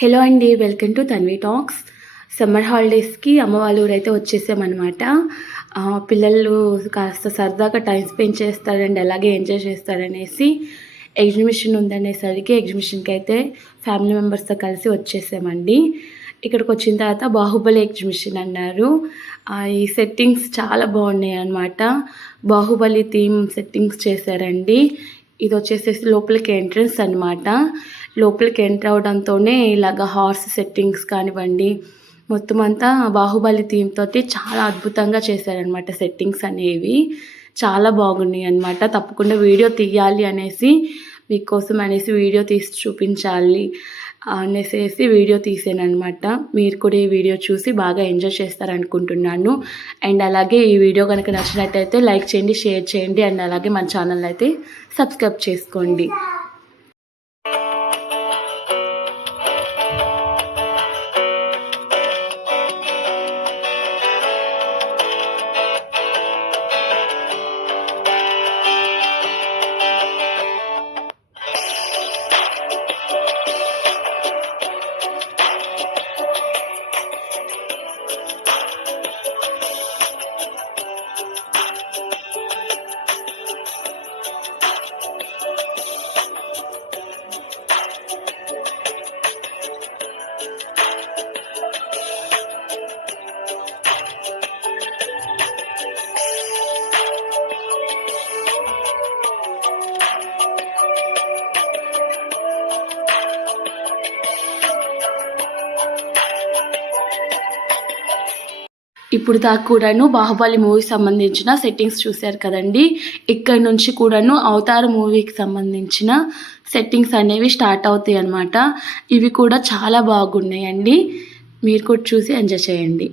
హలో అండి, welcome to Tanvi talks. Summer హాలిడేస్కి అమ్మ వాళ్ళ ఊరైతే వచ్చేసామన్నమాట. పిల్లలు కాస్త సరదాగా టైం స్పెండ్ చేస్తారండి, అలాగే ఎంజాయ్ చేస్తారనేసి ఎగ్జిబిషన్ ఉందనేసరికి ఎగ్జిబిషన్కి అయితే ఫ్యామిలీ మెంబర్స్తో కలిసి వచ్చేసామండి. ఇక్కడికి వచ్చిన తర్వాత బాహుబలి ఎగ్జిబిషన్ అన్నారు. ఈ సెట్టింగ్స్ చాలా బాగున్నాయి అన్నమాట. బాహుబలి థీమ్ సెట్టింగ్స్ చేశారండి. ఇది వచ్చేసేసి లోపలికి ఎంట్రన్స్ అనమాట. లోపలికి ఎంటర్ అవడంతోనే ఇలాగ హార్స్ సెట్టింగ్స్ కానివ్వండి, మొత్తం అంతా బాహుబలి థీమ్ తోటి చాలా అద్భుతంగా చేశారనమాట. సెట్టింగ్స్ అనేవి చాలా బాగున్నాయి అనమాట. తప్పకుండా వీడియో తీయాలి అనేసి, మీకోసం అనేసి వీడియో తీసి చూపించాలి అనేసి వీడియో తీసానమాట. మీరు కూడా ఈ వీడియో చూసి బాగా ఎంజాయ్ చేస్తారనుకుంటున్నాను. అండ్ అలాగే ఈ వీడియో కనుక నచ్చినట్టయితే లైక్ చేయండి, షేర్ చేయండి, అండ్ అలాగే మన ఛానల్ అయితే సబ్స్క్రైబ్ చేసుకోండి. ఇప్పుడు దాకా కూడాను బాహుబలి మూవీకి సంబంధించిన సెట్టింగ్స్ చూశారు కదండి. ఇక్కడ నుంచి కూడాను అవతార్ మూవీకి సంబంధించిన సెట్టింగ్స్ అనేవి స్టార్ట్ అవుతాయి అన్నమాట. ఇవి కూడా చాలా బాగున్నాయండి. మీరు కూడా చూసి ఎంజాయ్ చేయండి.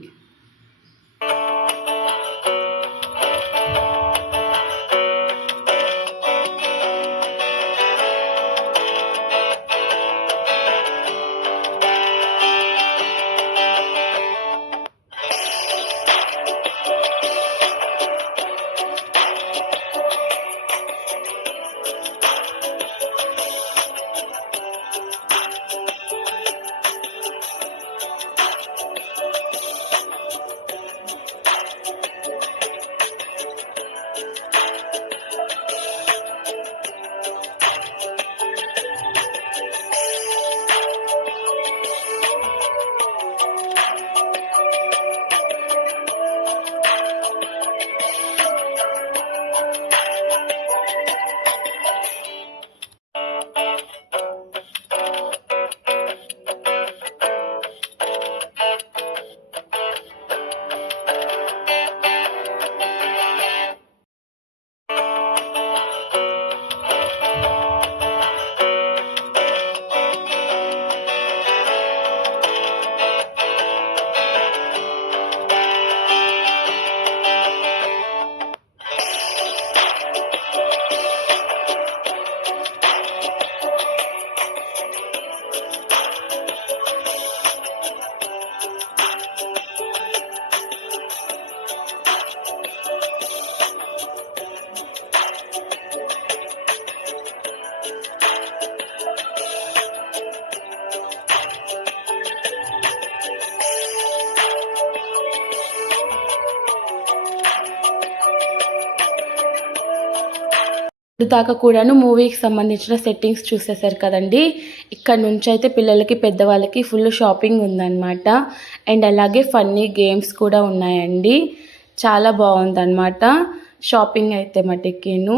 దాకా కూడాను మూవీకి సంబంధించిన సెట్టింగ్స్ చూసేసారు కదండి. ఇక్కడ నుంచి అయితే పిల్లలకి పెద్దవాళ్ళకి ఫుల్ షాపింగ్ ఉందన్నమాట. అండ్ అలాగే ఫన్నీ గేమ్స్ కూడా ఉన్నాయండి. చాలా బాగుందన్నమాట షాపింగ్ అయితే మటుకేను.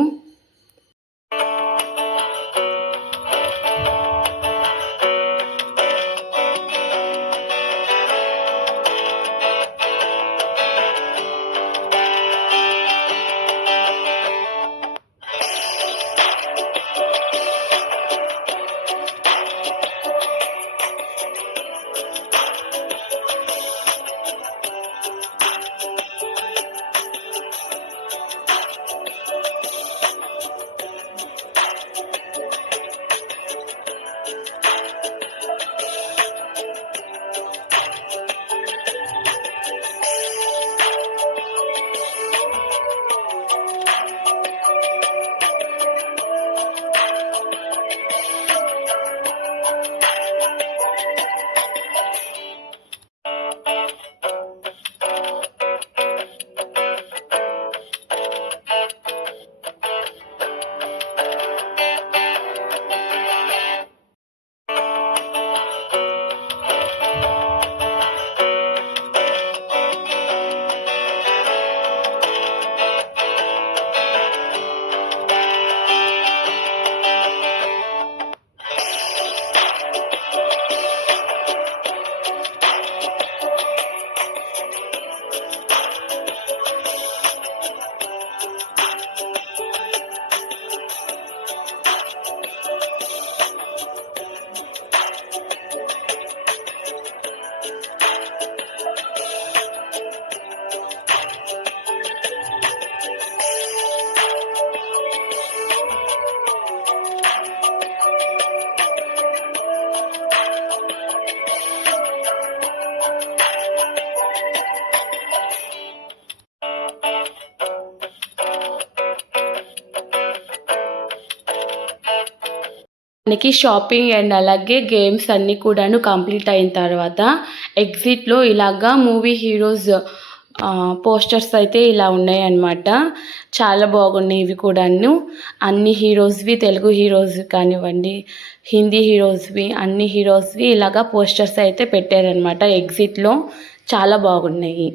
మనకి షాపింగ్ అండ్ అలాగే గేమ్స్ అన్నీ కూడాను కంప్లీట్ అయిన తర్వాత ఎగ్జిట్లో ఇలాగా మూవీ హీరోస్ పోస్టర్స్ అయితే ఇలా ఉన్నాయన్నమాట. చాలా బాగున్నాయి ఇవి కూడాను. అన్ని హీరోస్వి, తెలుగు హీరోస్ కానివ్వండి, హిందీ హీరోస్వి, అన్ని హీరోస్వి ఇలాగా పోస్టర్స్ అయితే పెట్టారనమాట ఎగ్జిట్లో. చాలా బాగున్నాయి.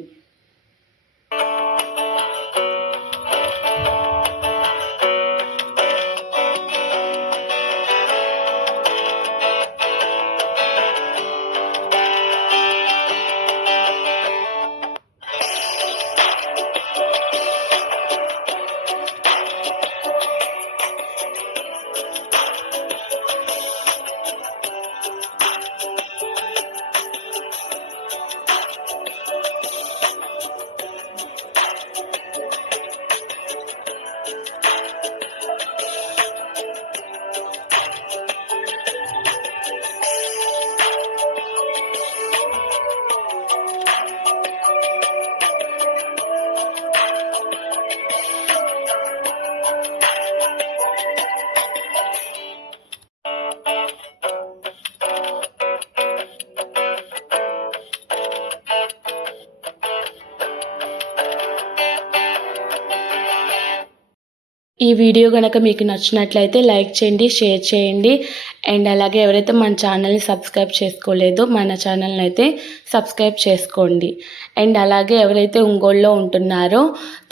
ఈ వీడియో కనుక మీకు నచ్చినట్లయితే లైక్ చేయండి, షేర్ చేయండి. అండ్ అలాగే ఎవరైతే మన ఛానల్ని సబ్స్క్రైబ్ చేసుకోలేదో మన ఛానల్ని అయితే సబ్స్క్రైబ్ చేసుకోండి. అండ్ అలాగే ఎవరైతే ఒంగోలులో ఉంటున్నారో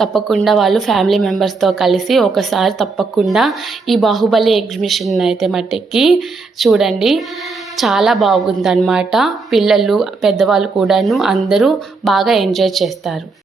తప్పకుండా వాళ్ళు ఫ్యామిలీ మెంబర్స్తో కలిసి ఒకసారి తప్పకుండా ఈ బాహుబలి ఎగ్జిబిషన్ అయితే మట్టుకి చూడండి. చాలా బాగుందన్నమాట. పిల్లలు, పెద్దవాళ్ళు కూడాను అందరూ బాగా ఎంజాయ్ చేస్తారు.